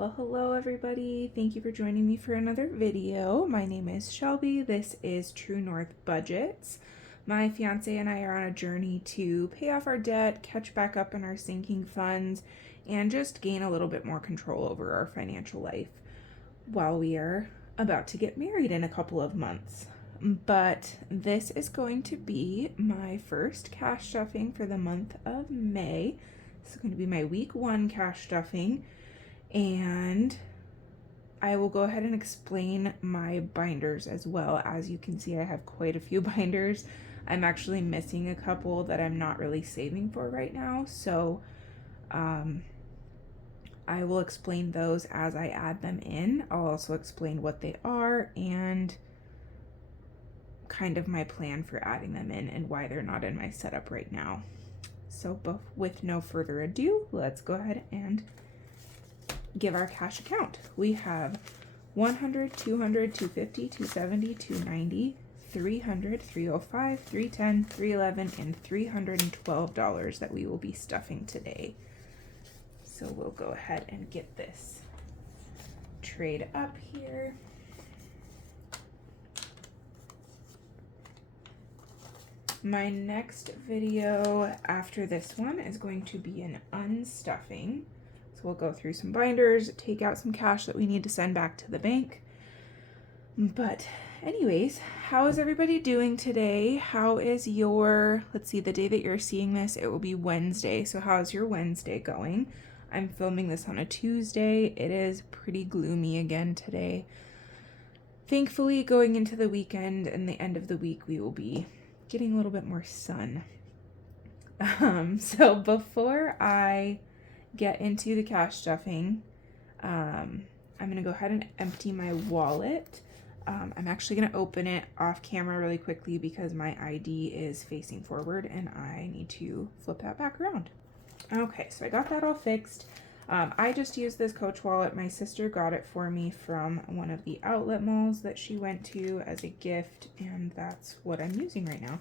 Well, hello everybody. Thank you for joining me for another video. My name is Shelby. This is True North Budgets. My fiance and I are on a journey to pay off our debt, catch back up in our sinking funds, and just gain a little bit more control over our financial life while we are about to get married in a couple of months. But this is going to be my first cash stuffing for the month of May. This is going to be my week 1 cash stuffing. And I will go ahead and explain my binders as well. As you can see, I have quite a few binders. I'm actually missing a couple that I'm not really saving for right now. So I will explain those as I add them in. I'll also explain what they are and kind of my plan for adding them in and why they're not in my setup right now. So with no further ado, let's go ahead and give our cash account. We have 100, 200, 250, 270, 290, 300, 305, 310, 311, and $312 that we will be stuffing today. So we'll go ahead and get this trade up here. My next video after this one is going to be an unstuffing. So we'll go through some binders, take out some cash that we need to send back to the bank. But anyways, how is everybody doing today? How is your, let's see, the day that you're seeing this, it will be Wednesday. So how's your Wednesday going? I'm filming this on a Tuesday. It is pretty gloomy again today. Thankfully, going into the weekend and the end of the week, we will be getting a little bit more sun. So before I get into the cash stuffing, I'm gonna go ahead and empty my wallet. I'm actually gonna open it off camera really quickly because my ID is facing forward and I need to flip that back around. Okay, so I got that all fixed. I just used this Coach wallet. My sister got it for me from one of the outlet malls that she went to as a gift, and that's what I'm using right now.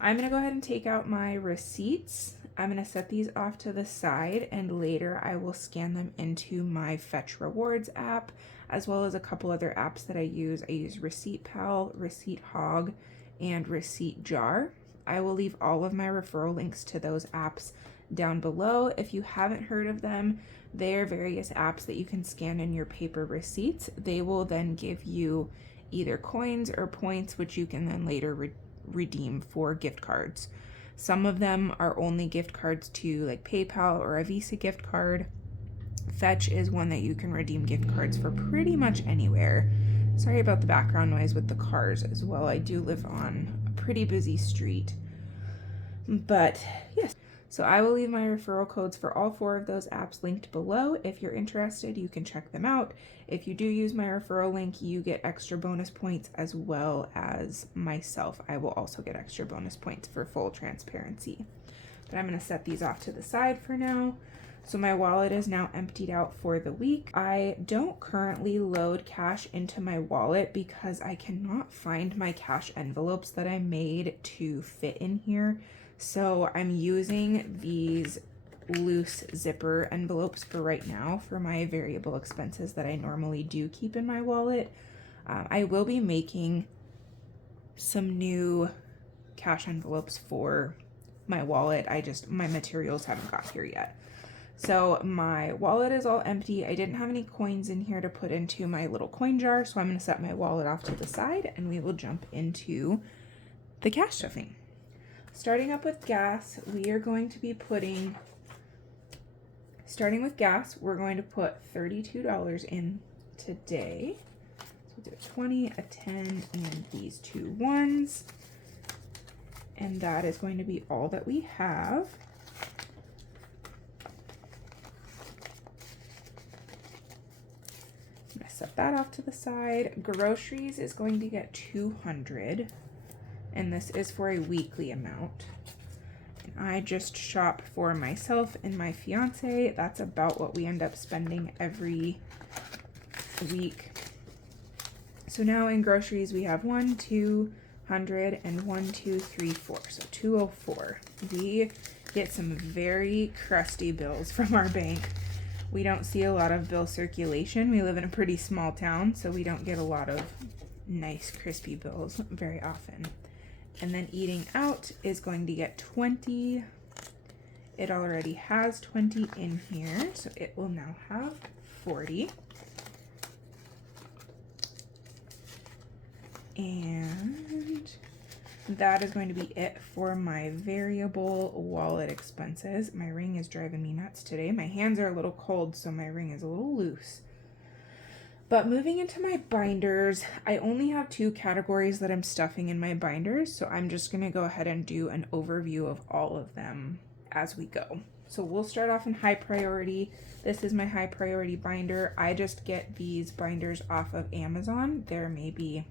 I'm gonna go ahead and take out my receipts. I'm gonna set these off to the side, and later I will scan them into my Fetch Rewards app, as well as a couple other apps that I use. I use Receipt Pal, Receipt Hog, and Receipt Jar. I will leave all of my referral links to those apps down below. If you haven't heard of them, they are various apps that you can scan in your paper receipts. They will then give you either coins or points, which you can then later redeem for gift cards. Some of them are only gift cards to like PayPal or a Visa gift card. Fetch is one that you can redeem gift cards for pretty much anywhere. Sorry about the background noise with the cars as well. I do live on a pretty busy street. But yes, so I will leave my referral codes for all 4 of those apps linked below. If you're interested, you can check them out. If you do use my referral link, you get extra bonus points, as well as myself. I will also get extra bonus points for full transparency. But I'm going to set these off to the side for now. So my wallet is now emptied out for the week. I don't currently load cash into my wallet because I cannot find my cash envelopes that I made to fit in here. So I'm using these loose zipper envelopes for right now for my variable expenses that I normally do keep in my wallet. I will be making some new cash envelopes for my wallet. My materials haven't got here yet. So my wallet is all empty. I didn't have any coins in here to put into my little coin jar, so I'm going to set my wallet off to the side and we will jump into the cash stuffing. Starting up with gas, we are going to be starting with gas, we're going to put $32 in today. So we'll do a 20, a 10, and these 2 ones. And that is going to be all that we have. I'm gonna set that off to the side. Groceries is going to get 200. And this is for a weekly amount. And I just shop for myself and my fiance. That's about what we end up spending every week. So now in groceries we have 1, 200, and 1, 2, 3, 4. So 204. We get some very crusty bills from our bank We don't see a lot of bill circulation. We live in a pretty small town, so we don't get a lot of nice crispy bills very often. And then eating out is going to get 20. It already has 20 in here, so it will now have 40. And that is going to be it for my variable wallet expenses. My ring is driving me nuts today. My hands are a little cold, so my ring is a little loose. But moving into my binders, I only have 2 categories that I'm stuffing in my binders, so I'm just going to go ahead and do an overview of all of them as we go. So we'll start off in high priority. This is my high priority binder. I just get these binders off of Amazon. They're maybe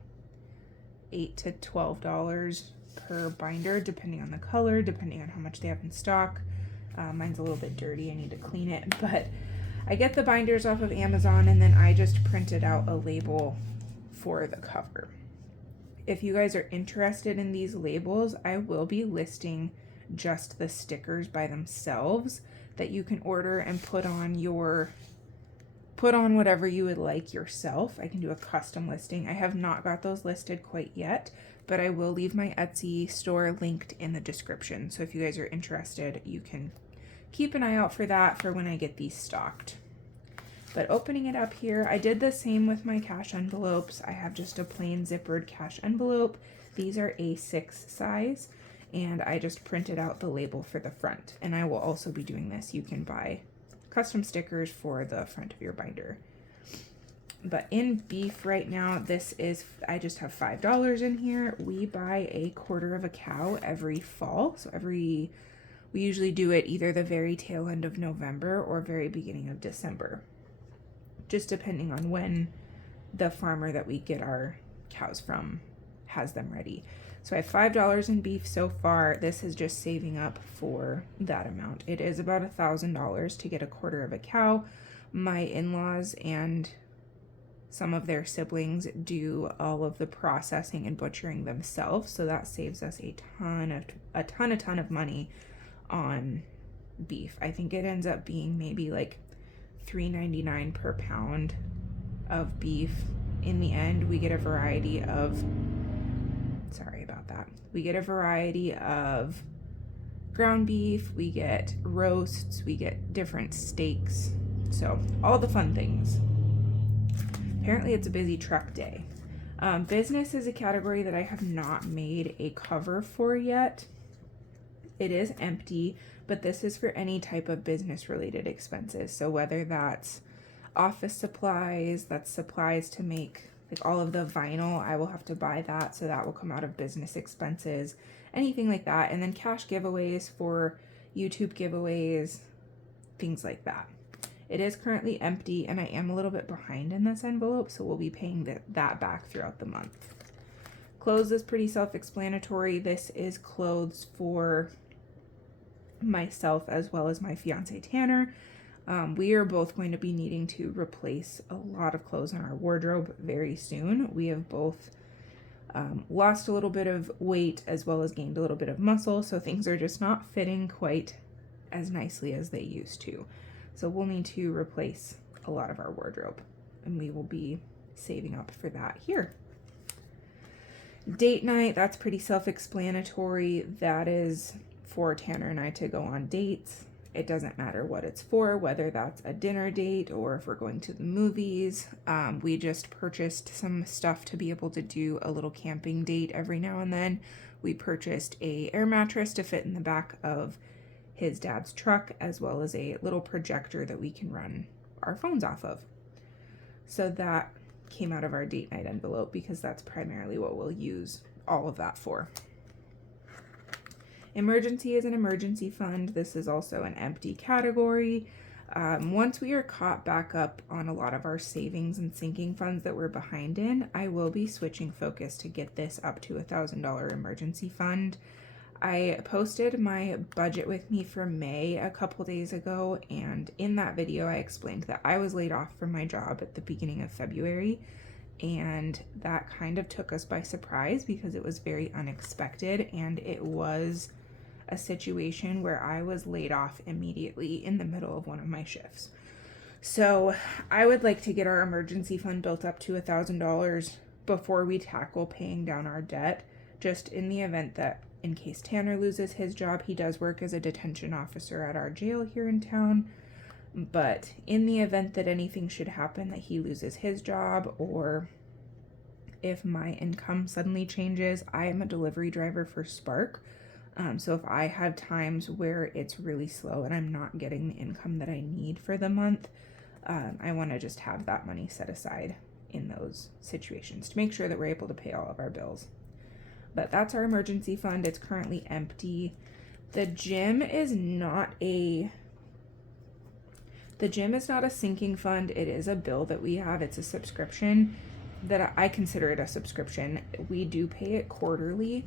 $8 to $12 per binder, depending on the color, depending on how much they have in stock. Mine's a little bit dirty. I need to clean it, but I get the binders off of Amazon, and then I just printed out a label for the cover. If you guys are interested in these labels, I will be listing just the stickers by themselves that you can order and put on whatever you would like yourself. I can do a custom listing. I have not got those listed quite yet, but I will leave my Etsy store linked in the description. So if you guys are interested, you can keep an eye out for that for when I get these stocked. But opening it up here, I did the same with my cash envelopes. I have just a plain zippered cash envelope. These are A6 size, and I just printed out the label for the front. And I will also be doing this. You can buy custom stickers for the front of your binder. But in beef right now, I just have $5 in here. We buy a quarter of a cow every fall. So we usually do it either the very tail end of November or very beginning of December, just depending on when the farmer that we get our cows from has them ready. So I have $5 in beef so far. This is just saving up for that amount. It is about $1,000 to get a quarter of a cow. My in-laws and some of their siblings do all of the processing and butchering themselves, so that saves us a ton of money on beef. I think it ends up being maybe like $3.99 per pound of beef. In the end, we get a variety of we get a variety of ground beef, we get roasts, we get different steaks, so all the fun things. Apparently it's a busy truck day. Business is a category that I have not made a cover for yet. It is empty, but this is for any type of business related expenses. So whether that's office supplies, that's supplies to make like all of the vinyl, I will have to buy that, so that will come out of business expenses, anything like that. And then cash giveaways for YouTube giveaways, things like that. It is currently empty, and I am a little bit behind in this envelope, so we'll be paying that back throughout the month. Clothes is pretty self-explanatory. This is clothes for myself as well as my fiance Tanner. We are both going to be needing to replace a lot of clothes in our wardrobe very soon. We have both lost a little bit of weight as well as gained a little bit of muscle, so things are just not fitting quite as nicely as they used to. So we'll need to replace a lot of our wardrobe, and we will be saving up for that here. Date night, that's pretty self-explanatory. That is for Tanner and I to go on dates. It doesn't matter what it's for, whether that's a dinner date or if we're going to the movies. We just purchased some stuff to be able to do a little camping date every now and then. We purchased a air mattress to fit in the back of his dad's truck, as well as a little projector that we can run our phones off of. So that came out of our date night envelope because that's primarily what we'll use all of that for. Emergency is an emergency fund. This is also an empty category. Once we are caught back up on a lot of our savings and sinking funds that we're behind in, I will be switching focus to get this up to $1,000 emergency fund. I posted my budget with me for May a couple days ago, and in that video I explained that I was laid off from my job at the beginning of February, and that kind of took us by surprise because it was very unexpected, and it was a situation where I was laid off immediately in the middle of one of my shifts. So I would like to get our emergency fund built up to $1,000 before we tackle paying down our debt, just in the event that in case Tanner loses his job. He does work as a detention officer at our jail here in town, but in the event that anything should happen, that he loses his job, or if my income suddenly changes, I am a delivery driver for Spark. So if I have times where it's really slow and I'm not getting the income that I need for the month, I want to just have that money set aside in those situations to make sure that we're able to pay all of our bills. But that's our emergency fund. It's currently empty. The gym is not a sinking fund. It is a bill that we have. It's a subscription that I consider it a subscription. We do pay it quarterly,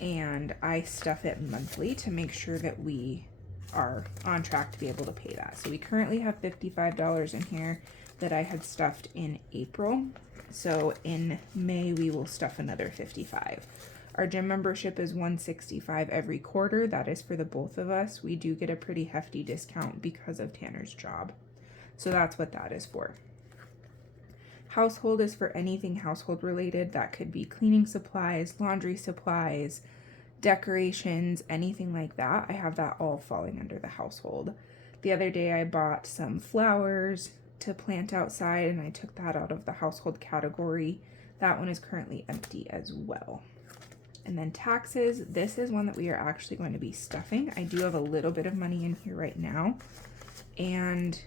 and I stuff it monthly to make sure that we are on track to be able to pay that. So we currently have $55 in here that I had stuffed in April. So in May, we will stuff another $55. Our gym membership is $165 every quarter. That is for the both of us. We do get a pretty hefty discount because of Tanner's job. So that's what that is for. Household is for anything household related. That could be cleaning supplies, laundry supplies, decorations, anything like that. I have that all falling under the household. The other day I bought some flowers to plant outside, and I took that out of the household category. That one is currently empty as well. And then taxes, this is one that we are actually going to be stuffing. I do have a little bit of money in here right now, and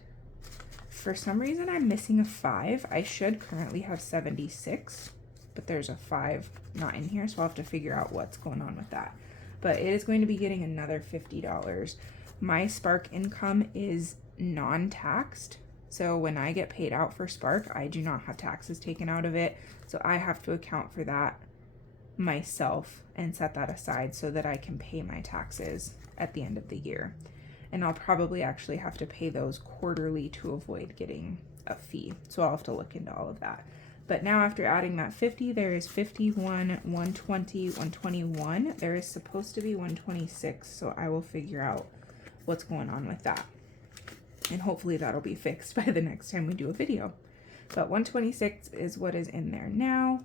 for some reason I'm missing a 5. I should currently have 76, but there's a 5 not in here, so I'll have to figure out what's going on with that. But it is going to be getting another $50. My Spark income is non-taxed, so when I get paid out for Spark, I do not have taxes taken out of it, so I have to account for that myself and set that aside so that I can pay my taxes at the end of the year. And I'll probably actually have to pay those quarterly to avoid getting a fee. So I'll have to look into all of that. But now after adding that 50, there is 51, 120, 121. There is supposed to be 126, so I will figure out what's going on with that. And hopefully that'll be fixed by the next time we do a video. But 126 is what is in there now.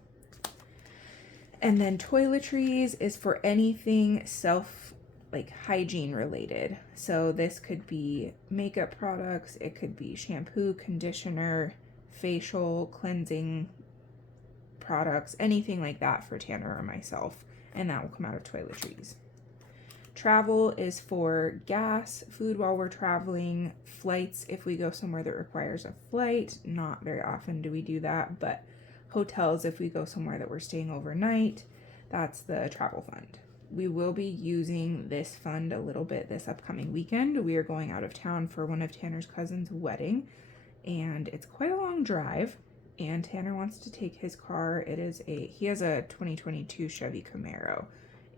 And then toiletries is for anything hygiene related. So this could be makeup products, it could be shampoo, conditioner, facial cleansing products, anything like that for Tanner or myself, and that will come out of toiletries. Travel is for gas, food while we're traveling, flights if we go somewhere that requires a flight. Not very often do we do that, but hotels if we go somewhere that we're staying overnight. That's the travel fund. We will be using this fund a little bit this upcoming weekend. We are going out of town for one of Tanner's cousin's wedding, and it's quite a long drive, and Tanner wants to take his car. He has a 2022 Chevy Camaro,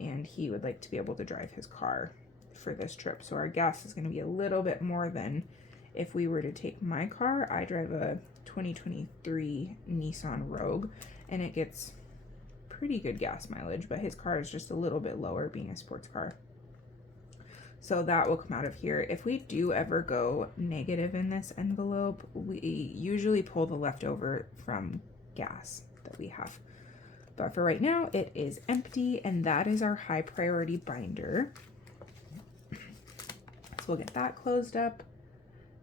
and he would like to be able to drive his car for this trip. So our gas is going to be a little bit more than if we were to take my car. I drive a 2023 Nissan Rogue, and it gets pretty good gas mileage, but his car is just a little bit lower being a sports car. So that will come out of here. If we do ever go negative in this envelope, we usually pull the leftover from gas that we have. But for right now, it is empty, and that is our high priority binder. So we'll get that closed up.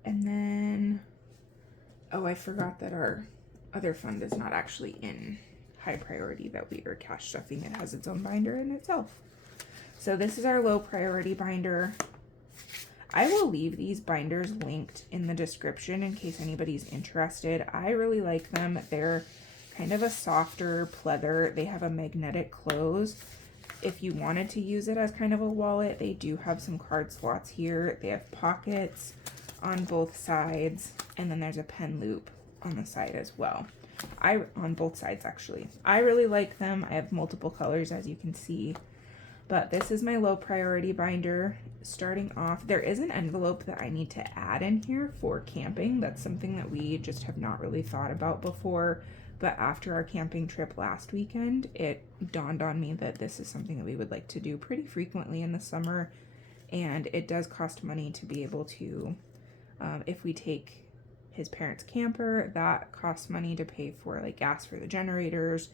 And then, oh, I forgot that our other fund is not actually in high priority that we are cash stuffing. It has its own binder in itself. So this is our low priority binder. I will leave these binders linked in the description in case anybody's interested. I really like them. They're kind of a softer pleather. They have a magnetic close. If you wanted to use it as kind of a wallet, they do have some card slots here. They have pockets on both sides, and then there's a pen loop on the side as well. On both sides actually. I really like them. I have multiple colors as you can see. But this is my low priority binder. Starting off, there is an envelope that I need to add in here for camping. That's something that we just have not really thought about before. But after our camping trip last weekend, it dawned on me that this is something that we would like to do pretty frequently in the summer. And it does cost money to be able to, if we take his parents' camper. That costs money to pay for like gas for the generators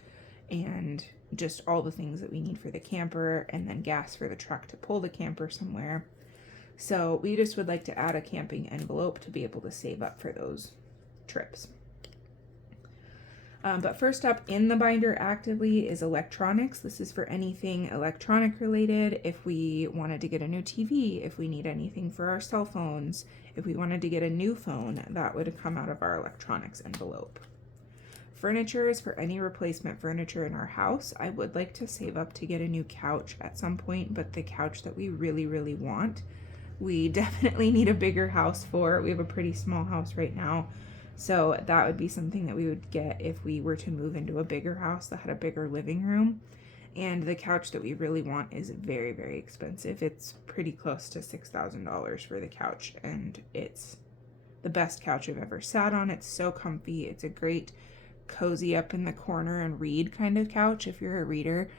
and just all the things that we need for the camper, and then gas for the truck to pull the camper somewhere. So we just would like to add a camping envelope to be able to save up for those trips. But first up in the binder actively is electronics. This is for anything electronic related. If we wanted to get a new TV, if we need anything for our cell phones, if we wanted to get a new phone, that would come out of our electronics envelope. Furniture is for any replacement furniture in our house. I would like to save up to get a new couch at some point, but the couch that we really, really want, we definitely need a bigger house for. We have a pretty small house right now. So that would be something that we would get if we were to move into a bigger house that had a bigger living room. And the couch that we really want is very, very expensive. It's pretty close to $6,000 for the couch, and it's the best couch I've ever sat on. It's so comfy. It's a great cozy up in the corner and read kind of couch if you're a reader.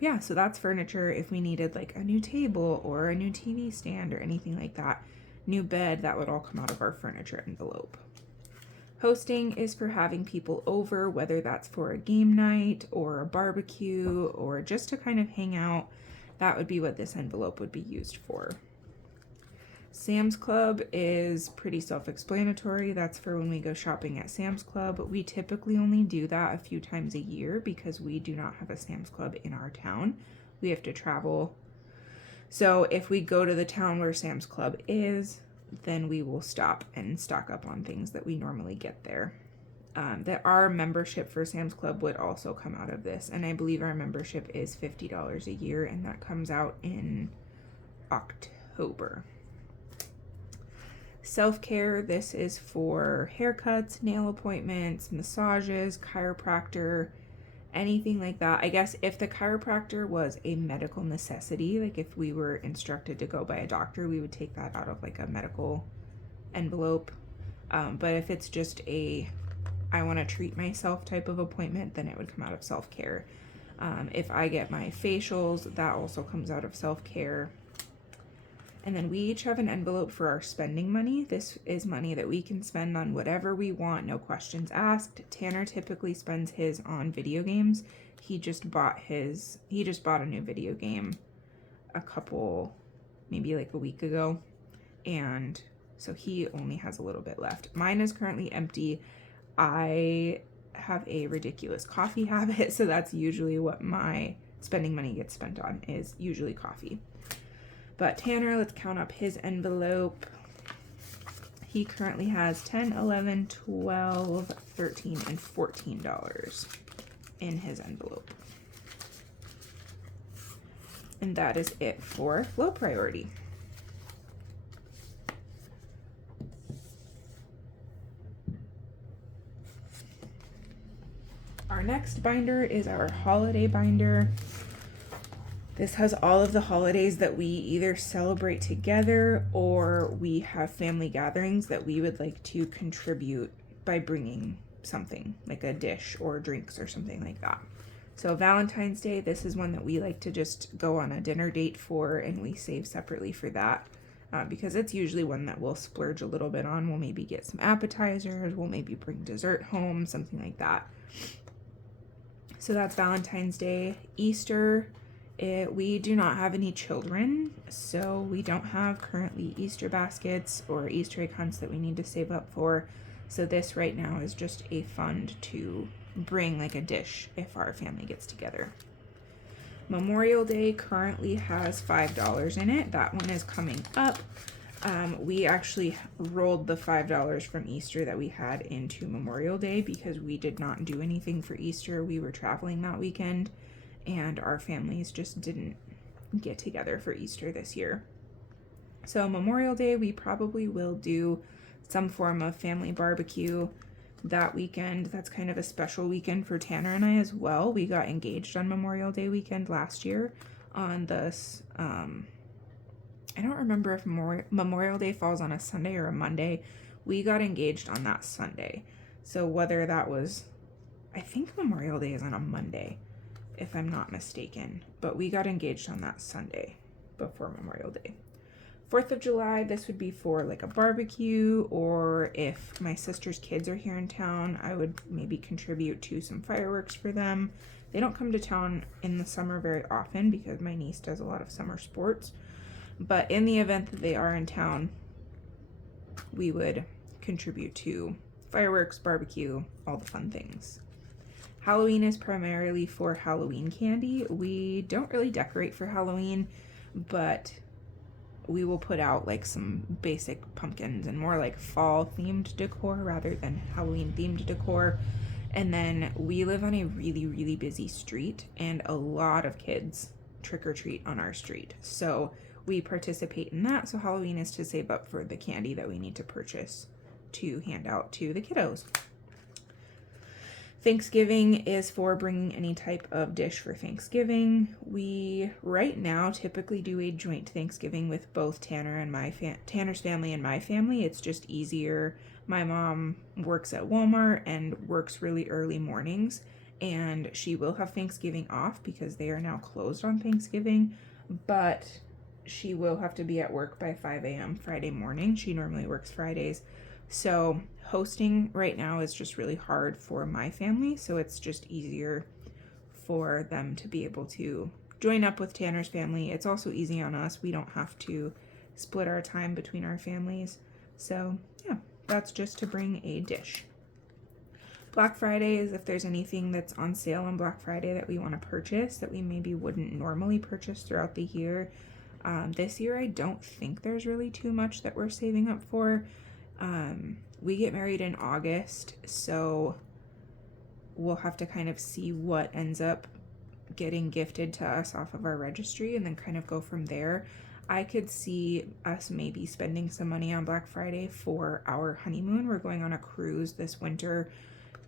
Yeah, so that's furniture. If we needed like a new table or a new TV stand or anything like that, new bed, that would all come out of our furniture envelope. Hosting is for having people over, whether that's for a game night or a barbecue or just to kind of hang out. That would be what this envelope would be used for. Sam's Club is pretty self-explanatory. That's for when we go shopping at Sam's Club. We typically only do that a few times a year because we do not have a Sam's Club in our town. We have to travel. So if we go to the town where Sam's Club is, then we will stop and stock up on things that we normally get there. Our membership for Sam's Club would also come out of this, and I believe our membership is $50 a year, and that comes out in October. Self-care, this is for haircuts, nail appointments, massages, chiropractor, anything like that. I guess if the chiropractor was a medical necessity, like if we were instructed to go by a doctor, we would take that out of like a medical envelope. But if it's just a I want to treat myself type of appointment, then it would come out of self-care. If I get my facials, that also comes out of self-care. And then we each have an envelope for our spending money. This is money that we can spend on whatever we want, no questions asked. Tanner typically spends his on video games. He just bought a new video game maybe like a week ago. And so he only has a little bit left. Mine is currently empty. I have a ridiculous coffee habit, so that's usually what my spending money gets spent on, is usually coffee. But Tanner, let's count up his envelope. He currently has $10, $11, $12, $13, and $14 in his envelope. And that is it for low priority. Our next binder is our holiday binder. This has all of the holidays that we either celebrate together or we have family gatherings that we would like to contribute by bringing something, like a dish or drinks or something like that. So Valentine's Day, this is one that we like to just go on a dinner date for, and we save separately for that because it's usually one that we'll splurge a little bit on. We'll maybe get some appetizers, we'll maybe bring dessert home, something like that. So that's Valentine's Day. Easter, we do not have any children, so we don't have currently Easter baskets or Easter egg hunts that we need to save up for. So this right now is just a fund to bring like a dish if our family gets together. Memorial Day currently has $5 in it. That one is coming up. We actually rolled the $5 from Easter that we had into Memorial Day because we did not do anything for Easter. We were traveling that weekend, and our families just didn't get together for Easter this year. So Memorial Day, we probably will do some form of family barbecue that weekend. That's kind of a special weekend for Tanner and I as well. We got engaged on Memorial Day weekend last year on this, I don't remember if Memorial Day falls on a Sunday or a Monday. We got engaged on that Sunday. So whether that was, I think Memorial Day is on a Monday, if I'm not mistaken, but we got engaged on that Sunday before Memorial Day. 4th of July, this would be for like a barbecue, or if my sister's kids are here in town, I would maybe contribute to some fireworks for them. They don't come to town in the summer very often because my niece does a lot of summer sports. But in the event that they are in town, we would contribute to fireworks, barbecue, all the fun things. Halloween is primarily for Halloween candy. We don't really decorate for Halloween, but we will put out like some basic pumpkins and more like fall themed decor rather than Halloween themed decor. And then we live on a really, really busy street, and a lot of kids trick or treat on our street. So we participate in that. So Halloween is to save up for the candy that we need to purchase to hand out to the kiddos. Thanksgiving is for bringing any type of dish for Thanksgiving. We right now typically do a joint Thanksgiving with both Tanner and Tanner's family and my family. It's just easier. My mom works at Walmart and works really early mornings, and she will have Thanksgiving off because they are now closed on Thanksgiving, but she will have to be at work by 5 a.m. Friday morning. She normally works Fridays. So hosting right now is just really hard for my family, so it's just easier for them to be able to join up with Tanner's family. It's also easy on us. We don't have to split our time between our families. So yeah, that's just to bring a dish. Black Friday is if there's anything that's on sale on Black Friday that we want to purchase that we maybe wouldn't normally purchase throughout the year. This year I don't think there's really too much that we're saving up for. We get married in August, so we'll have to kind of see what ends up getting gifted to us off of our registry and then kind of go from there. I could see us maybe spending some money on Black Friday for our honeymoon. We're going on a cruise this winter,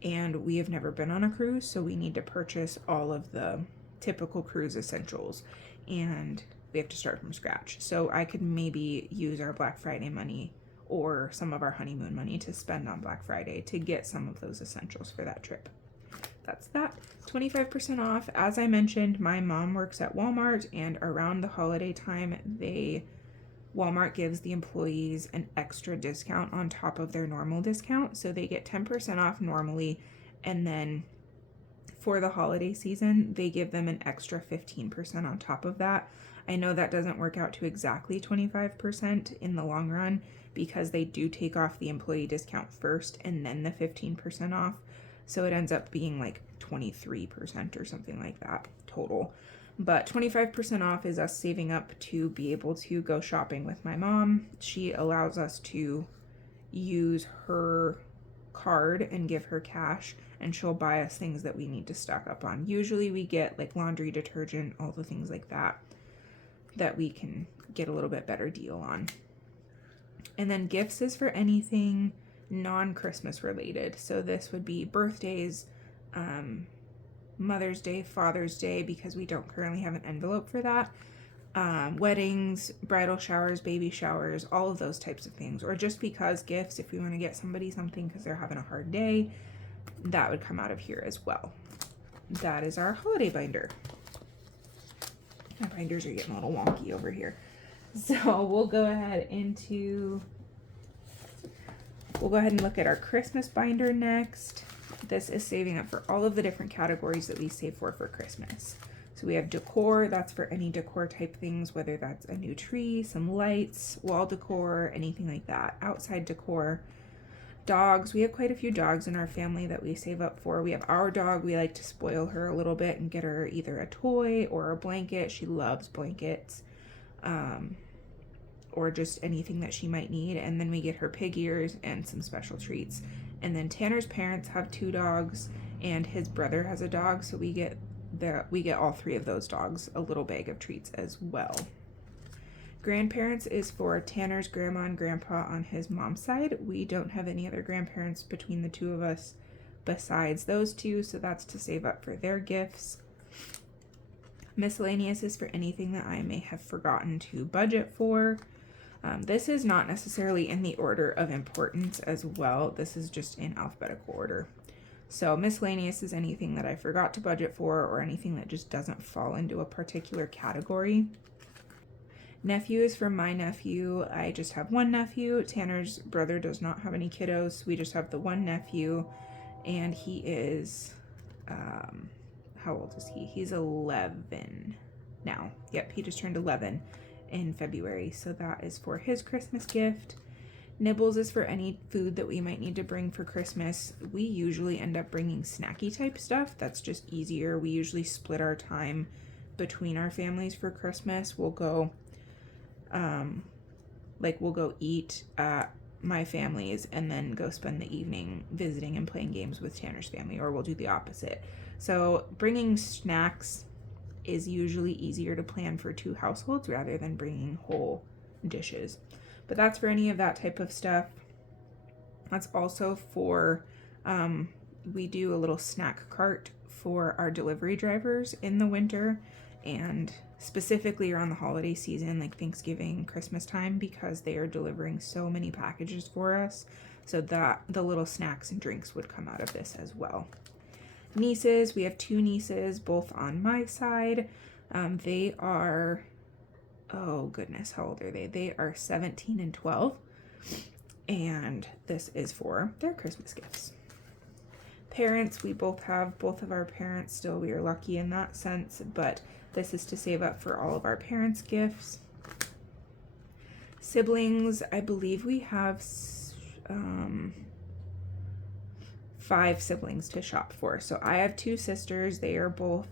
and we have never been on a cruise, so we need to purchase all of the typical cruise essentials, and we have to start from scratch. So I could maybe use our Black Friday money or some of our honeymoon money to spend on Black Friday to get some of those essentials for that trip. That's that. 25% off. As I mentioned, my mom works at Walmart, and around the holiday time, Walmart gives the employees an extra discount on top of their normal discount. So they get 10% off normally, and then for the holiday season, they give them an extra 15% on top of that. I know that doesn't work out to exactly 25% in the long run because they do take off the employee discount first and then the 15% off. So it ends up being like 23% or something like that total. But 25% off is us saving up to be able to go shopping with my mom. She allows us to use her card and give her cash, and she'll buy us things that we need to stock up on. Usually we get like laundry detergent, all the things like that we can get a little bit better deal on. And then gifts is for anything non-Christmas related. So this would be birthdays, Mother's Day, Father's Day, because we don't currently have an envelope for that. Weddings, bridal showers, baby showers, all of those types of things. Or just because gifts, if we want to get somebody something because they're having a hard day, that would come out of here as well. That is our holiday binder. My binders are getting a little wonky over here. So we'll go ahead and look at our Christmas binder next. This is saving up for all of the different categories that we save for Christmas. So we have decor, that's for any decor type things, whether that's a new tree, some lights, wall decor, anything like that. Outside decor. Dogs, we have quite a few dogs in our family that we save up for. We have our dog, we like to spoil her a little bit and get her either a toy or a blanket. She loves blankets. Or just anything that she might need. And then we get her pig ears and some special treats. And then Tanner's parents have 2 dogs, and his brother has a dog, so we get all 3 of those dogs a little bag of treats as well. Grandparents is for Tanner's grandma and grandpa on his mom's side. We don't have any other grandparents between the 2 of us besides those 2, so that's to save up for their gifts. Miscellaneous is for anything that I may have forgotten to budget for. This is not necessarily in the order of importance as well. This is just in alphabetical order. So miscellaneous is anything that I forgot to budget for or anything that just doesn't fall into a particular category. Nephew is for my nephew. I just have one nephew. Tanner's brother does not have any kiddos. We just have the one nephew, and he is, how old is he? He's 11 now. Yep, he just turned 11 in February, so that is for his Christmas gift. Nibbles is for any food that we might need to bring for Christmas. We usually end up bringing snacky type stuff. That's just easier. We usually split our time between our families for Christmas. We'll go we'll go eat at my family's and then go spend the evening visiting and playing games with Tanner's family, or we'll do the opposite. So bringing snacks is usually easier to plan for 2 households rather than bringing whole dishes. But that's for any of that type of stuff. That's also for, we do a little snack cart for our delivery drivers in the winter, and specifically around the holiday season, like Thanksgiving, Christmas time, because they are delivering so many packages for us. So that the little snacks and drinks would come out of this as well. Nieces, we have 2 nieces, both on my side. They are, oh goodness, how old are they? They are 17 and 12. And this is for their Christmas gifts. Parents, we both have both of our parents still. We are lucky in that sense, but this is to save up for all of our parents' gifts. Siblings, I believe we have 5 siblings to shop for. So I have 2 sisters. They are both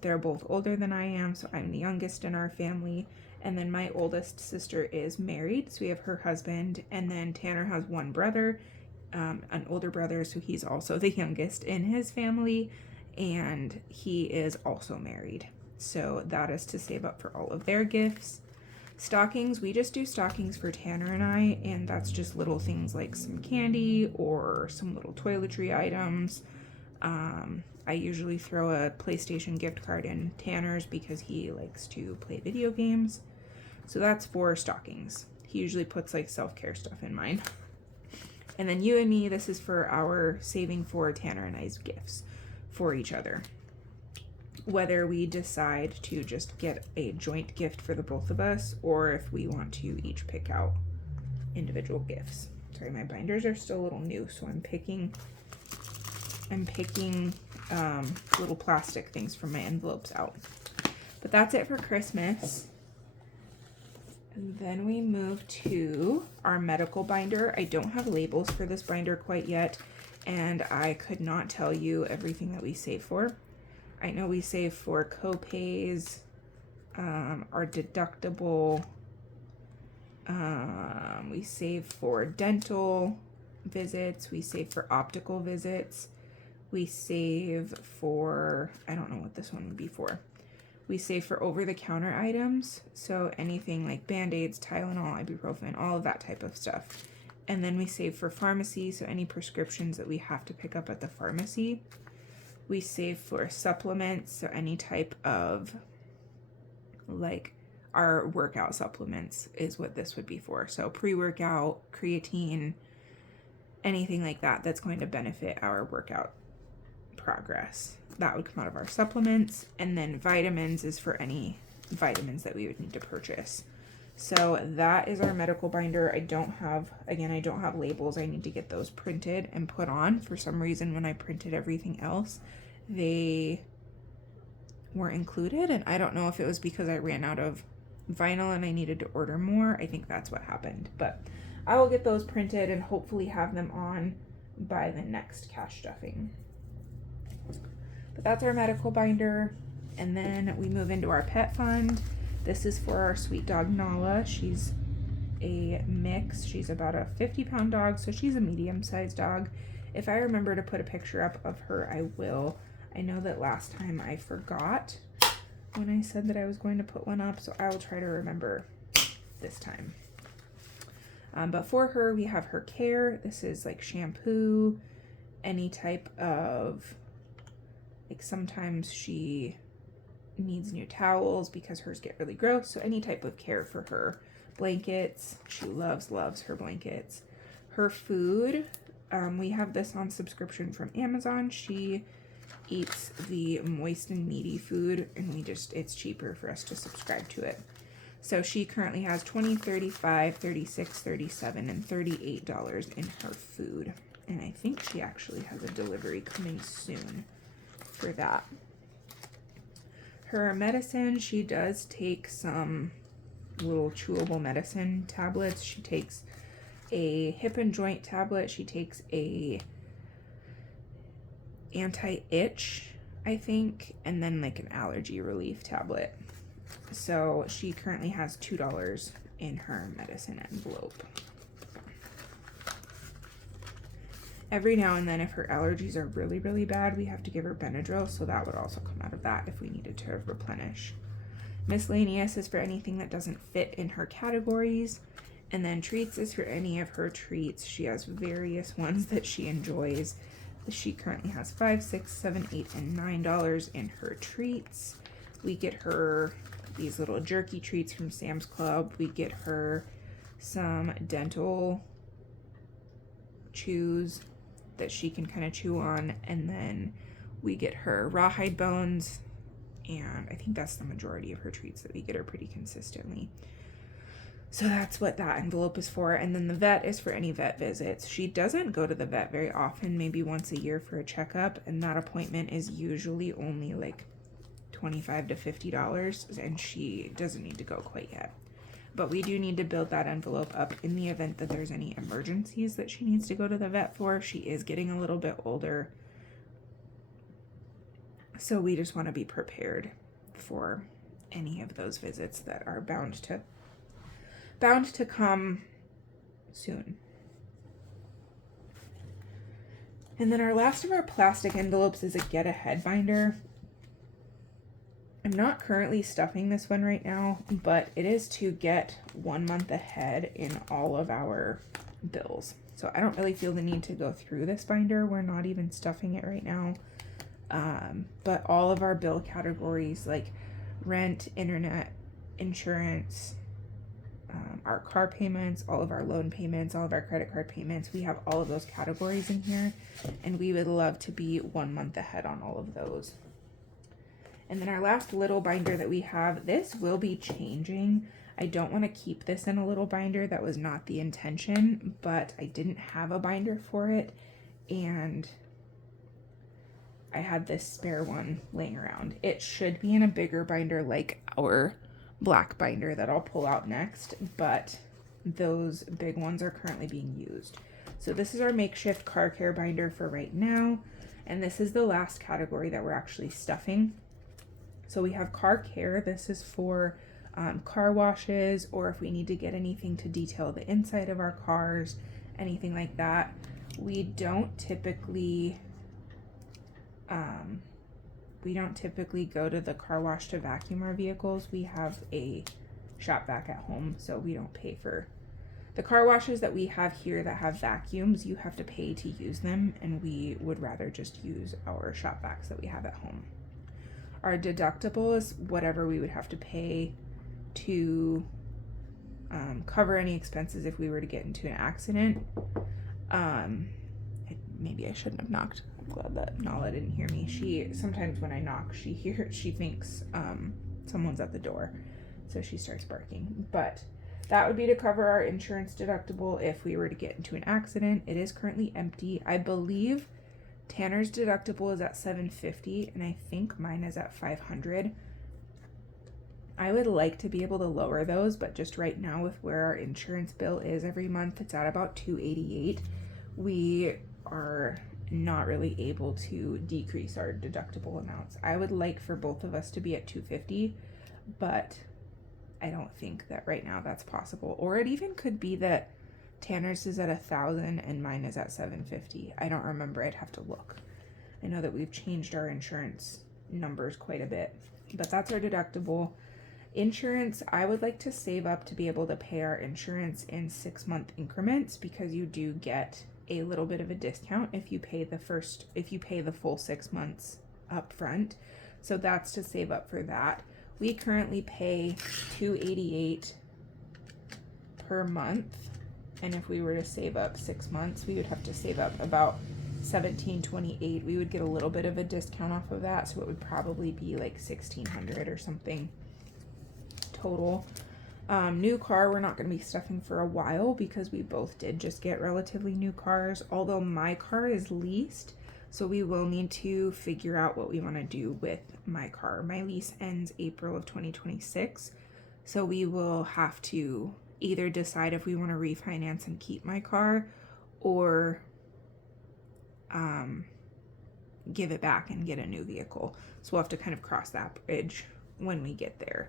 they're both older than I am, so I'm the youngest in our family. And then my oldest sister is married, so we have her husband. And then Tanner has one brother, an older brother, so he's also the youngest in his family, and he is also married. So that is to save up for all of their gifts. Stockings, we just do stockings for Tanner and I, and that's just little things like some candy or some little toiletry items. I usually throw a PlayStation gift card in Tanner's because he likes to play video games. So that's for stockings. He usually puts like self-care stuff in mine. And then you and me, this is for our saving for Tanner and I's gifts for each other. Whether we decide to just get a joint gift for the both of us, or if we want to each pick out individual gifts. Sorry, my binders are still a little new, so I'm picking little plastic things from my envelopes out. But that's it for Christmas. And then we move to our medical binder. I don't have labels for this binder quite yet, and I could not tell you everything that we save for. I know we save for co-pays, our deductible, we save for dental visits, we save for optical visits, we save for, I don't know what this one would be for. We save for over-the-counter items, so anything like Band-Aids, Tylenol, ibuprofen, all of that type of stuff. And then we save for pharmacy, so any prescriptions that we have to pick up at the pharmacy. We save for supplements, so any type of, like, our workout supplements is what this would be for. So pre-workout, creatine, anything like that that's going to benefit our workout progress. That would come out of our supplements. And then vitamins is for any vitamins that we would need to purchase. So that is our medical binder. I don't have labels. I need to get those printed and put on. For some reason, when I printed everything else, they weren't included. And I don't know if it was because I ran out of vinyl and I needed to order more. I think that's what happened. But I will get those printed and hopefully have them on by the next cash stuffing. But that's our medical binder. And then we move into our pet fund. This is for our sweet dog Nala. She's a mix. She's about a 50-pound dog, so she's a medium-sized dog. If I remember to put a picture up of her, I will. I know that last time I forgot when I said that I was going to put one up, so I will try to remember this time. But for her, we have her care. This is like shampoo, any type of, like sometimes she needs new towels because hers get really gross, so any type of care for her. Blankets, she loves her blankets. Her food, we have this on subscription from Amazon. She eats the moist and meaty food, and it's cheaper for us to subscribe to it. So she currently has $20, $35, $36, $37, and $38 in her food. And I think she actually has a delivery coming soon for that. Her medicine, she does take some little chewable medicine tablets. She takes a hip and joint tablet. She takes a anti-itch, I think, and then like an allergy relief tablet. So she currently has $2 in her medicine envelope. Every now and then, if her allergies are really, really bad, we have to give her Benadryl, so that would also come out of that if we needed to replenish. Miscellaneous is for anything that doesn't fit in her categories, and then treats is for any of her treats. She has various ones that she enjoys. She currently has $5, $6, $7, $8, and $9 in her treats. We get her these little jerky treats from Sam's Club. We get her some dental chews that she can kind of chew on, and then we get her rawhide bones, and I think that's the majority of her treats that we get her pretty consistently. So that's what that envelope is for. And then the vet is for any vet visits. She doesn't go to the vet very often, maybe once a year for a checkup, and that appointment is usually only like $25 to $50, and she doesn't need to go quite yet. But we do need to build that envelope up in the event that there's any emergencies that she needs to go to the vet for. She is getting a little bit older, so we just want to be prepared for any of those visits that are bound to come soon. And then our last of our plastic envelopes is a get ahead binder. I'm not currently stuffing this one right now, but it is to get 1 month ahead in all of our bills. So I don't really feel the need to go through this binder. We're not even stuffing it right now. But all of our bill categories like rent, internet, insurance, our car payments, all of our loan payments, all of our credit card payments, we have all of those categories in here, and we would love to be 1 month ahead on all of those. And then our last little binder that we have, this will be changing. I don't want to keep this in a little binder. That was not the intention, but I didn't have a binder for it, and I had this spare one laying around. It should be in a bigger binder like our black binder that I'll pull out next, but those big ones are currently being used. So this is our makeshift car care binder for right now, and this is the last category that we're actually stuffing. So we have car care. This is for car washes, or if we need to get anything to detail the inside of our cars, anything like that. We don't typically go to the car wash to vacuum our vehicles. We have a shop vac at home, so we don't pay for the car washes that we have here that have vacuums. You have to pay to use them, and we would rather just use our shop vacs that we have at home. Our deductible is whatever we would have to pay to cover any expenses if we were to get into an accident. Maybe I shouldn't have knocked. I'm glad that Nala didn't hear me. She sometimes when I knock, she thinks someone's at the door, so she starts barking. But that would be to cover our insurance deductible if we were to get into an accident. It is currently empty. I believe Tanner's deductible is at $750, and I think mine is at $500. I would like to be able to lower those, but just right now with where our insurance bill is every month, it's at about $288. We are not really able to decrease our deductible amounts. I would like for both of us to be at $250, but I don't think that right now that's possible. Or it even could be that Tanner's is at $1,000 and mine is at $750. I don't remember. I'd have to look. I know that we've changed our insurance numbers quite a bit, but that's our deductible. Insurance, I would like to save up to be able to pay our insurance in 6-month increments, because you do get a little bit of a discount if you pay the full 6 months up front. So that's to save up for that. We currently pay $288 per month. And if we were to save up 6 months, we would have to save up about $1,728. We would get a little bit of a discount off of that, so it would probably be like $1,600 or something total. New car, we're not going to be stuffing for a while because we both did just get relatively new cars, although my car is leased, so we will need to figure out what we want to do with my car. My lease ends April of 2026, so we will have to either decide if we want to refinance and keep my car or give it back and get a new vehicle. So we'll have to kind of cross that bridge when we get there.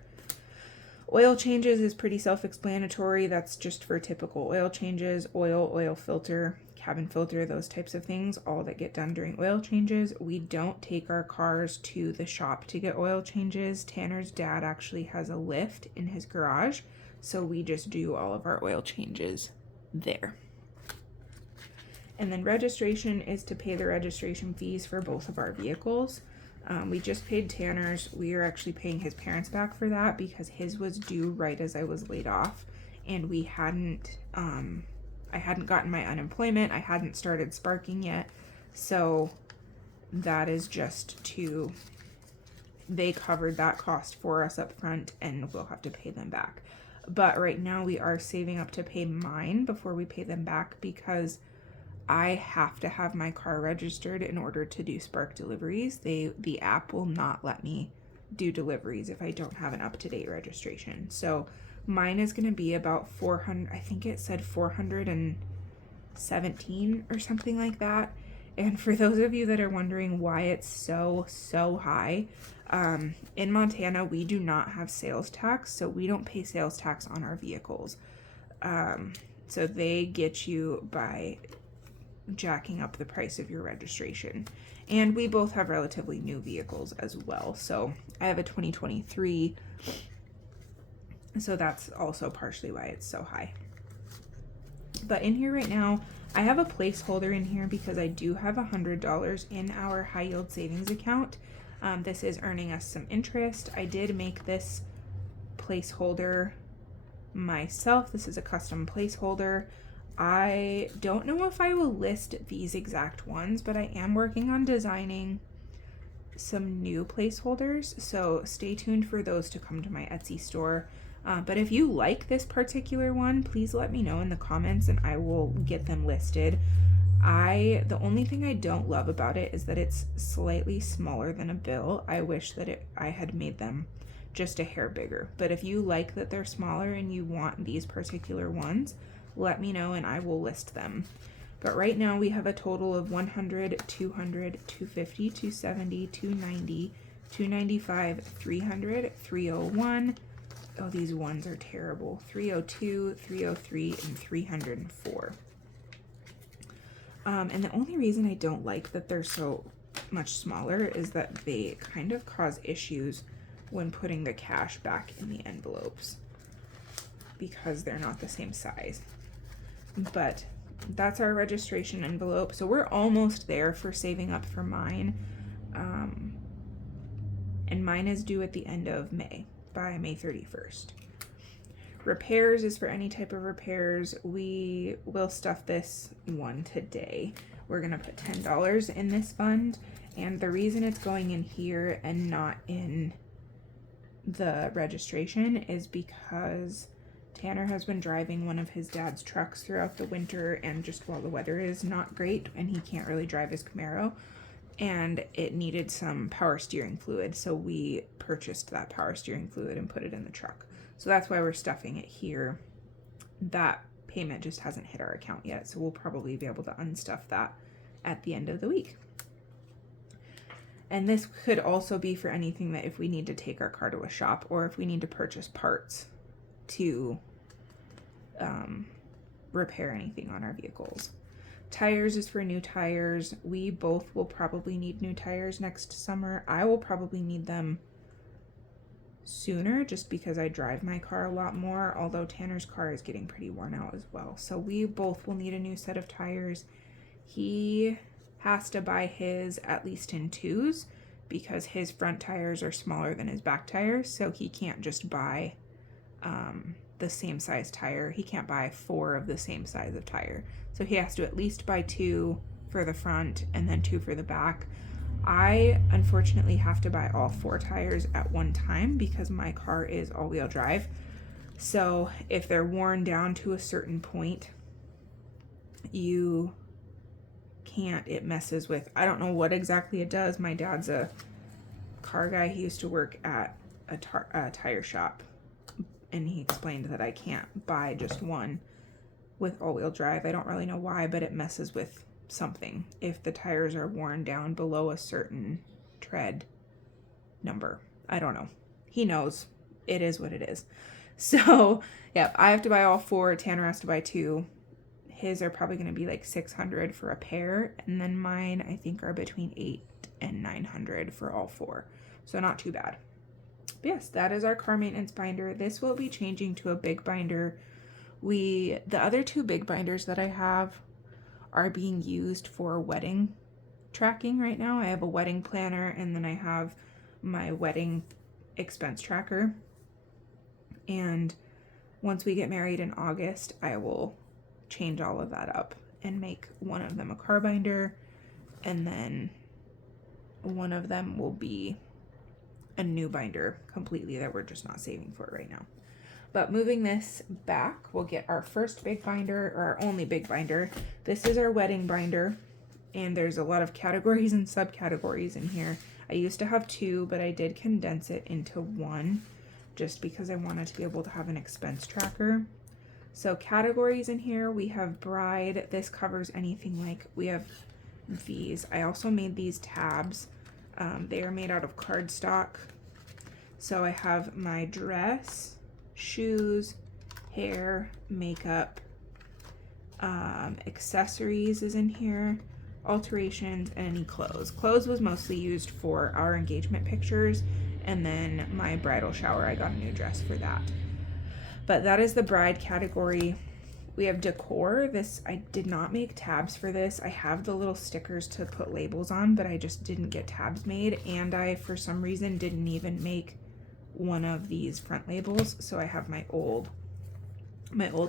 Oil changes is pretty self-explanatory. That's just for typical oil changes, oil filter, cabin filter, those types of things, all that get done during oil changes. We don't take our cars to the shop to get oil changes. Tanner's dad actually has a lift in his garage, so we just do all of our oil changes there. And then registration is to pay the registration fees for both of our vehicles. We just paid Tanner's. We are actually paying his parents back for that because his was due right as I was laid off, and we hadn't, I hadn't gotten my unemployment. I hadn't started sparking yet. So that is just to, they covered that cost for us up front and we'll have to pay them back. But right now we are saving up to pay mine before we pay them back because I have to have my car registered in order to do Spark deliveries. The app will not let me do deliveries if I don't have an up-to-date registration. So mine is going to be about 400, I think it said 417 or something like that. And for those of you that are wondering why it's so high, in Montana, we do not have sales tax, so we don't pay sales tax on our vehicles. So they get you by jacking up the price of your registration. And we both have relatively new vehicles as well. So I have a 2023, so that's also partially why it's so high. But in here right now, I have a placeholder in here because I do have $100 in our high yield savings account. This is earning us some interest. I did make this placeholder myself. This is a custom placeholder. I don't know if I will list these exact ones, but I am working on designing some new placeholders, so stay tuned for those to come to my Etsy store. But if you like this particular one, please let me know in the comments and I will get them listed. The only thing I don't love about it is that it's slightly smaller than a bill. I wish that I had made them just a hair bigger. But if you like that they're smaller and you want these particular ones, let me know and I will list them. But right now we have a total of 100, 200, 250, 270, 290, 295, 300, 301. Oh, these ones are terrible. 302, 303, and 304. And the only reason I don't like that they're so much smaller is that they kind of cause issues when putting the cash back in the envelopes because they're not the same size. But that's our registration envelope. So we're almost there for saving up for mine. And mine is due at the end of May, by May 31st. Repairs is for any type of repairs. We will stuff this one today. We're going to put $10 in this fund. And the reason it's going in here and not in the registration is because Tanner has been driving one of his dad's trucks throughout the winter and just while the weather is not great and he can't really drive his Camaro, and it needed some power steering fluid, so we purchased that power steering fluid and put it in the truck. So that's why we're stuffing it here. That payment just hasn't hit our account yet, so we'll probably be able to unstuff that at the end of the week. And this could also be for anything that if we need to take our car to a shop or if we need to purchase parts to repair anything on our vehicles. Tires is for new tires. We both will probably need new tires next summer. I will probably need them sooner just because I drive my car a lot more, although Tanner's car is getting pretty worn out as well. So we both will need a new set of tires. He has to buy his at least in twos because his front tires are smaller than his back tires, so he can't just buy the same size tire. He can't buy 4 of the same size of tire. So he has to at least buy 2 for the front and then 2 for the back. I unfortunately have to buy all 4 tires at one time because my car is all-wheel drive. So if they're worn down to a certain point, you can't, it messes with, I don't know what exactly it does. My dad's a car guy. He used to work at a tire shop, and he explained that I can't buy just one with all-wheel drive. I don't really know why, but it messes with something if the tires are worn down below a certain tread number. I don't know. He knows. It is what it is. So, yeah, I have to buy all 4. Tanner has to buy 2. His are probably going to be like $600 for a pair, and then mine I think are between $800 and $900 for all 4. So not too bad. But yes, that is our car maintenance binder. This will be changing to a big binder. The other 2 big binders that I have are being used for wedding tracking right now. I have a wedding planner, and then I have my wedding expense tracker. And once we get married in August, I will change all of that up and make one of them a car binder, and then one of them will be a new binder completely that we're just not saving for right now. But moving this back, we'll get our first big binder, or our only big binder. This is our wedding binder, and there's a lot of categories and subcategories in here. I used to have 2, but I did condense it into 1 just because I wanted to be able to have an expense tracker. So categories in here, we have bride. This covers anything like, we have these. I also made these tabs. They are made out of cardstock. So I have my dress, shoes, hair, makeup, accessories is in here, alterations, and any clothes. Clothes was mostly used for our engagement pictures, and then my bridal shower, I got a new dress for that. But that is the bride category. We have decor. This, I did not make tabs for this. I have the little stickers to put labels on, but I just didn't get tabs made, and I, for some reason, didn't even make one of these front labels. So I have my old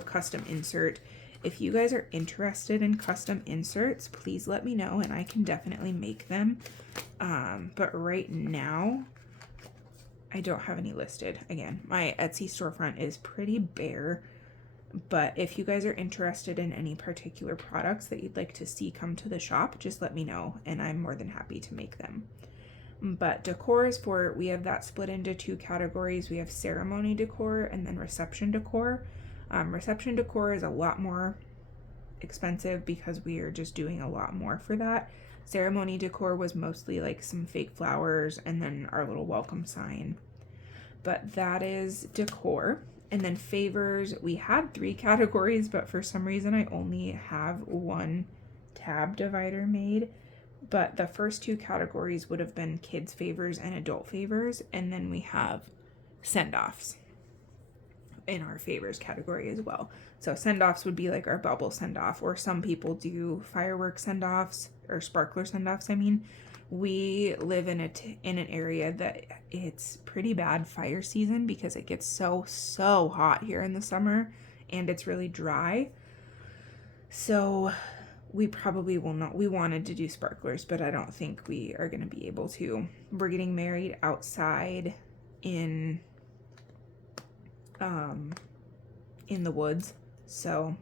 custom insert. If you guys are interested in custom inserts, please let me know, and I can definitely make them. But right now, I don't have any listed. Again, my Etsy storefront is pretty bare, but if you guys are interested in any particular products that you'd like to see come to the shop, just let me know, and I'm more than happy to make them. But decor is for, we have that split into 2 categories. We have ceremony decor and then reception decor. Reception decor is a lot more expensive because we are just doing a lot more for that. Ceremony decor was mostly like some fake flowers and then our little welcome sign. But that is decor. And then favors, we had 3 categories, but for some reason I only have 1 tab divider made. But the first 2 categories would have been kids favors and adult favors, and then we have send-offs in our favors category as well. So send-offs would be like our bubble send-off, or some people do fireworks send-offs or sparkler send-offs. I mean, we live in an area that it's pretty bad fire season because it gets so hot here in the summer and it's really dry. So we probably will not. We wanted to do sparklers, but I don't think we are going to be able to. We're getting married outside in the woods, so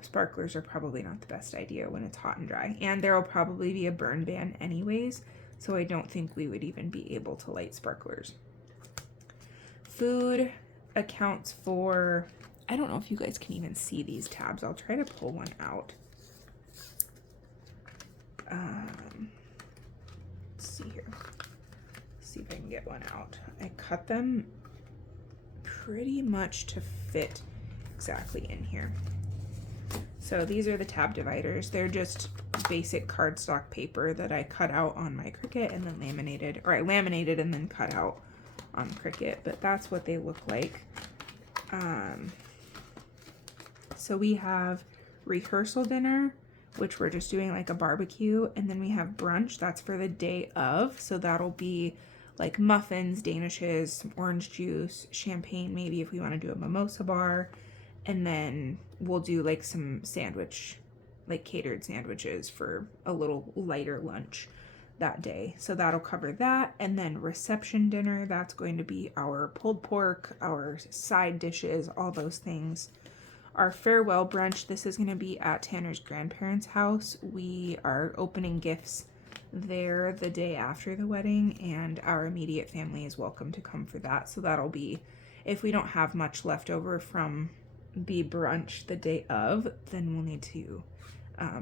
sparklers are probably not the best idea when it's hot and dry. And there will probably be a burn ban anyways, so I don't think we would even be able to light sparklers. Food accounts for, I don't know if you guys can even see these tabs. I'll try to pull one out. Let's see here. See if I can get one out. I cut them pretty much to fit exactly in here. So these are the tab dividers. They're just basic cardstock paper that I cut out on my Cricut and then laminated, or I laminated and then cut out on Cricut, but that's what they look like. So we have rehearsal dinner, which we're just doing like a barbecue, and then we have brunch, that's for the day of, so that'll be like muffins, danishes, some orange juice, champagne, maybe if we want to do a mimosa bar, and then we'll do like some sandwich, like catered sandwiches for a little lighter lunch. that day. So that'll cover that. And then reception dinner, that's going to be our pulled pork, our side dishes, all those things. Our farewell brunch, this is going to be at Tanner's grandparents' house. We are opening gifts there the day after the wedding, and our immediate family is welcome to come for that. So that'll be, if we don't have much left over from the brunch the day of, then we'll need to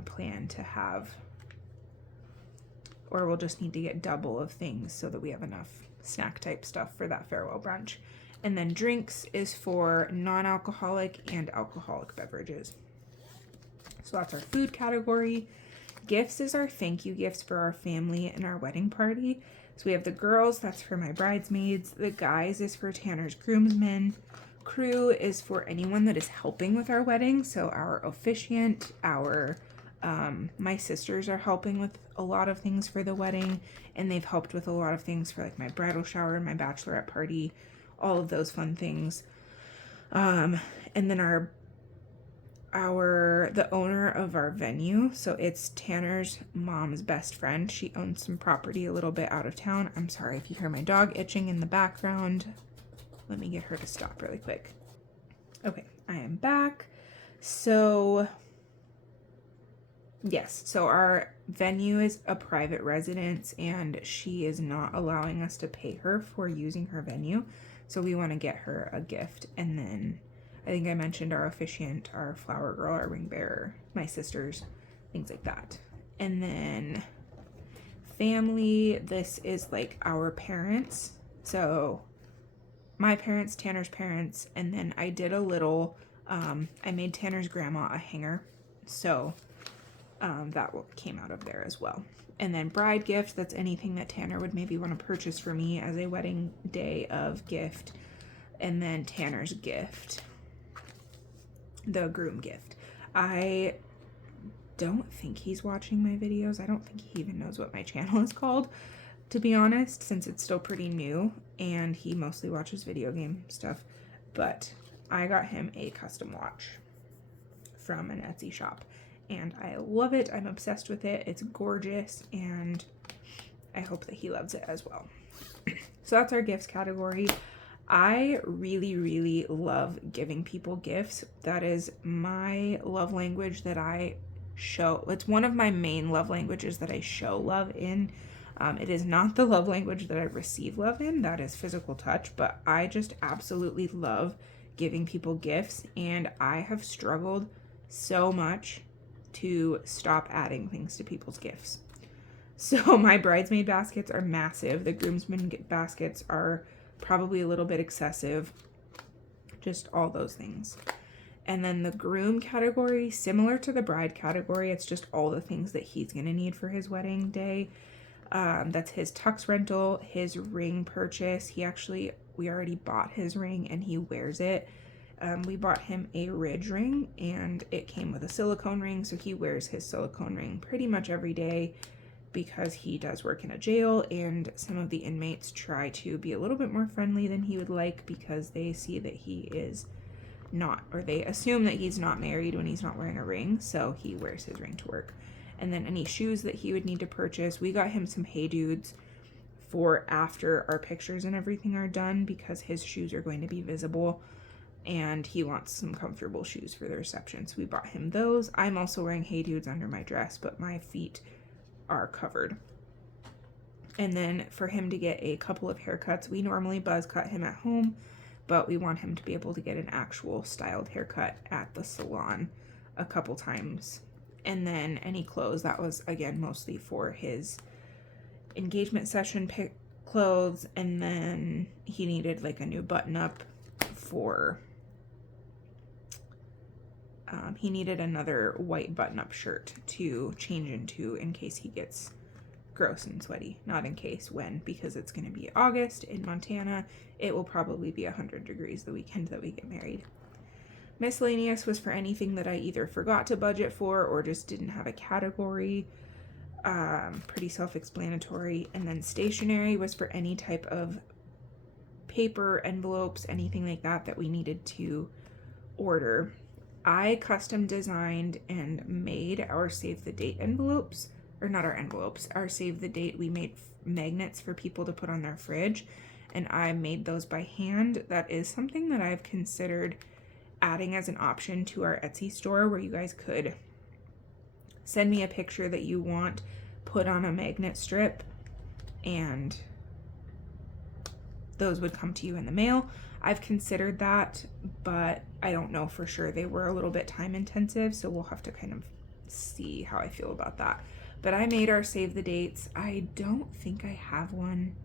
plan to have, or we'll just need to get double of things so that we have enough snack type stuff for that farewell brunch. And then drinks is for non-alcoholic and alcoholic beverages. So that's our food category. Gifts is our thank you gifts for our family and our wedding party. So we have the girls, that's for my bridesmaids. The guys is for Tanner's groomsmen. Crew is for anyone that is helping with our wedding. So our officiant, our my sisters are helping with a lot of things for the wedding, and they've helped with a lot of things for like my bridal shower and my bachelorette party, all of those fun things. And then the owner of our venue, so it's Tanner's mom's best friend. She owns some property a little bit out of town. I'm sorry if you hear my dog itching in the background. Let me get her to stop really quick. Okay, I am back. So yes, so our venue is a private residence, and she is not allowing us to pay her for using her venue. So we want to get her a gift. And then I think I mentioned our officiant, our flower girl, our ring bearer, my sisters, things like that. And then family, this is like our parents. So my parents, Tanner's parents, and then I did a little, I made Tanner's grandma a hanger. So that came out of there as well. And then bride gift, that's anything that Tanner would maybe want to purchase for me as a wedding day of gift. And then Tanner's gift, the groom gift. I don't think he's watching my videos. I don't think he even knows what my channel is called, to be honest, since it's still pretty new and he mostly watches video game stuff. But I got him a custom watch from an Etsy shop, and I love it. I'm obsessed with it. It's gorgeous, and I hope that he loves it as well. So that's our gifts category. I really, really love giving people gifts. That is my love language that I show. It's one of my main love languages that I show love in. It is not the love language that I receive love in. That is physical touch, but I just absolutely love giving people gifts, and I have struggled so much to stop adding things to people's gifts. So my bridesmaid baskets are massive. The groomsmen baskets are probably a little bit excessive. Just all those things. And then the groom category, similar to the bride category, it's just all the things that he's going to need for his wedding day. That's his tux rental, his ring purchase. We already bought his ring and he wears it. We bought him a ridge ring, and it came with a silicone ring, so he wears his silicone ring pretty much every day because he does work in a jail, and some of the inmates try to be a little bit more friendly than he would like because they see that he is not, or they assume that he's not married when he's not wearing a ring, so he wears his ring to work. And then any shoes that he would need to purchase, we got him some Hey Dudes for after our pictures and everything are done because his shoes are going to be visible, and he wants some comfortable shoes for the reception, so we bought him those. I'm also wearing Hey Dudes under my dress, but my feet are covered. And then for him to get a couple of haircuts, we normally buzz cut him at home, but we want him to be able to get an actual styled haircut at the salon a couple times. And then any clothes, that was again mostly for his engagement session clothes. And then he needed like a new button up for he needed another white button-up shirt to change into in case he gets gross and sweaty. Not in case, when, because it's going to be August in Montana. It will probably be 100 degrees the weekend that we get married. Miscellaneous was for anything that I either forgot to budget for or just didn't have a category. Pretty self-explanatory. And then stationery was for any type of paper, envelopes, anything like that that we needed to order. I custom designed and made our save the date envelopes or not our envelopes, our save the date, we made magnets for people to put on their fridge, and I made those by hand. That is something that I've considered adding as an option to our Etsy store, where you guys could send me a picture that you want put on a magnet strip, and those would come to you in the mail. I've considered that, but I don't know for sure. They were a little bit time intensive, so we'll have to kind of see how I feel about that. But I made our save the dates. I don't think I have one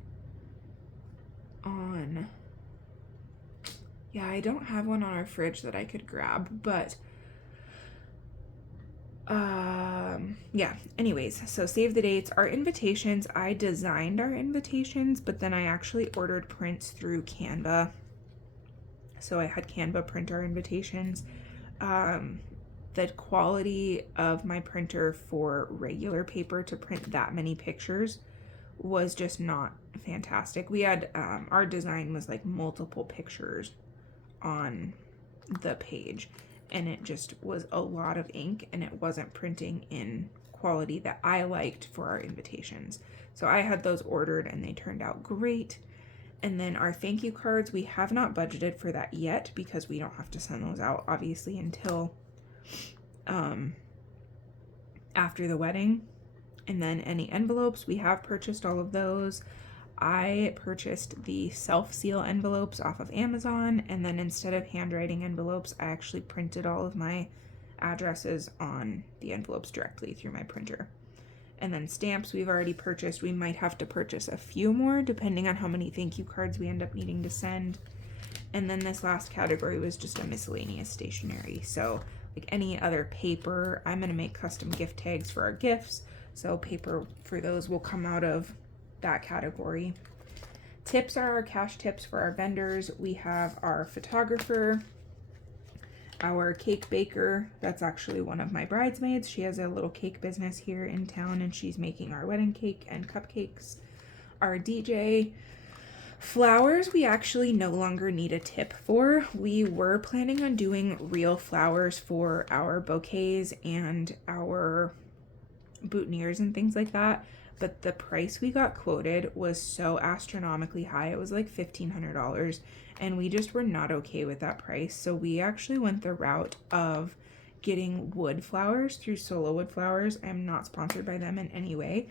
on, yeah, I don't have one on our fridge that I could grab, but yeah, anyways, so save the dates. Our invitations, I designed our invitations, but then I actually ordered prints through Canva. So I had Canva print our invitations. The quality of my printer for regular paper to print that many pictures was just not fantastic. We had, our design was like multiple pictures on the page, and it just was a lot of ink, and it wasn't printing in quality that I liked for our invitations. So I had those ordered, and they turned out great. And then our thank you cards, we have not budgeted for that yet, because we don't have to send those out obviously until after the wedding. And then any envelopes, we have purchased all of those. I purchased the self-seal envelopes off of Amazon, and then instead of handwriting envelopes, I actually printed all of my addresses on the envelopes directly through my printer. And then stamps we've already purchased. We might have to purchase a few more depending on how many thank you cards we end up needing to send. And then this last category was just a miscellaneous stationery. So like any other paper, I'm gonna make custom gift tags for our gifts. So paper for those will come out of that category. Tips are our cash tips for our vendors. We have our photographer, our cake baker. That's actually one of my bridesmaids. She has a little cake business here in town, and she's making our wedding cake and cupcakes. Our DJ. Flowers, we actually no longer need a tip for. We were planning on doing real flowers for our bouquets and our boutonnieres and things like that, but the price we got quoted was so astronomically high. It was like $1,500, and we just were not okay with that price. So we actually went the route of getting wood flowers through Solo Wood Flowers. I'm not sponsored by them in any way,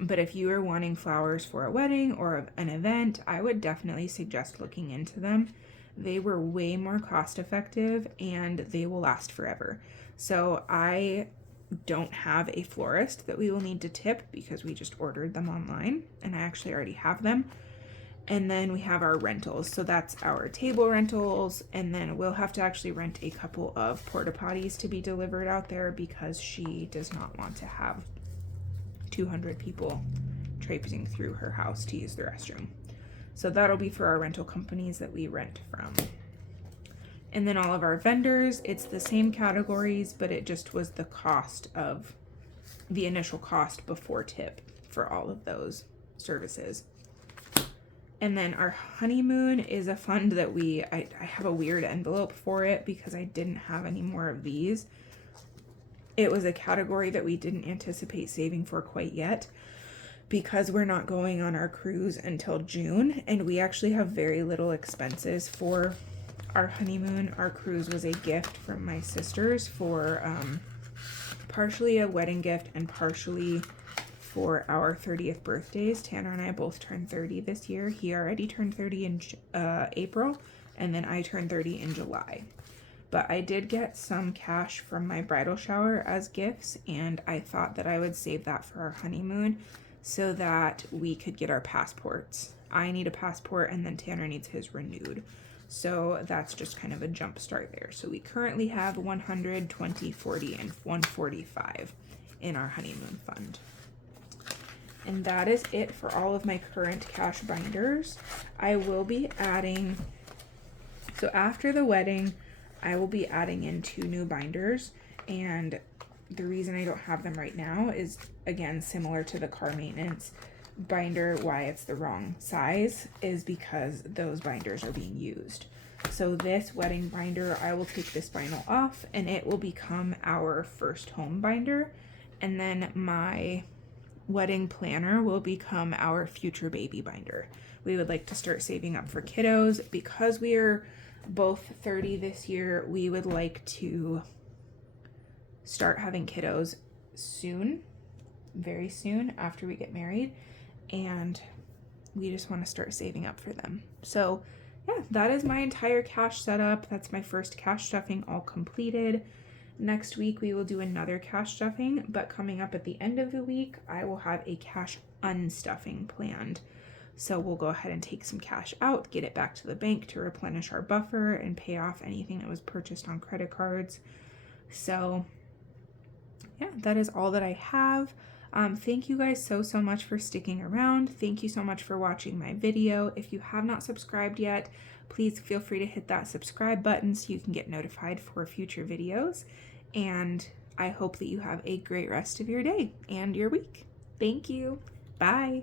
but if you are wanting flowers for a wedding or an event, I would definitely suggest looking into them. They were way more cost effective, and they will last forever. So I don't have a florist that we will need to tip because we just ordered them online, and I actually already have them. And then we have our rentals. So that's our table rentals, and then we'll have to actually rent a couple of porta potties to be delivered out there because she does not want to have 200 people traipsing through her house to use the restroom. So that'll be for our rental companies that we rent from. And then all of our vendors, it's the same categories, but it just was the cost of the initial cost before tip for all of those services. And then our honeymoon is a fund that I have a weird envelope for it because I didn't have any more of these. It was a category that we didn't anticipate saving for quite yet because we're not going on our cruise until June, and we actually have very little expenses for our honeymoon. Our cruise was a gift from my sisters for partially a wedding gift and partially for our 30th birthdays. Tanner and I both turned 30 this year. He already turned 30 in April, and then I turned 30 in July. But I did get some cash from my bridal shower as gifts, and I thought that I would save that for our honeymoon so that we could get our passports. I need a passport, and then Tanner needs his renewed. So that's just kind of a jump start there. So we currently have 100, 20, 40, and 145 in our honeymoon fund. And that is it for all of my current cash binders. I will be adding, so after the wedding, I will be adding in 2 new binders, and the reason I don't have them right now is, again, similar to the car maintenance binder, why it's the wrong size is because those binders are being used. So this wedding binder, I will take this vinyl off, and it will become our first home binder, And then my wedding planner will become our future baby binder. We would like to start saving up for kiddos. Because we are both 30 this year, we would like to start having kiddos soon, very soon after we get married, and we just want to start saving up for them. So yeah, that is my entire cash setup. That's my first cash stuffing all completed. Next week we will do another cash stuffing, but coming up at the end of the week, I will have a cash unstuffing planned. So we'll go ahead and take some cash out, get it back to the bank to replenish our buffer and pay off anything that was purchased on credit cards. So yeah, that is all that I have. Thank you guys so much for sticking around. Thank you so much for watching my video. If you have not subscribed yet, please feel free to hit that subscribe button so you can get notified for future videos. And I hope that you have a great rest of your day and your week. Thank you. Bye.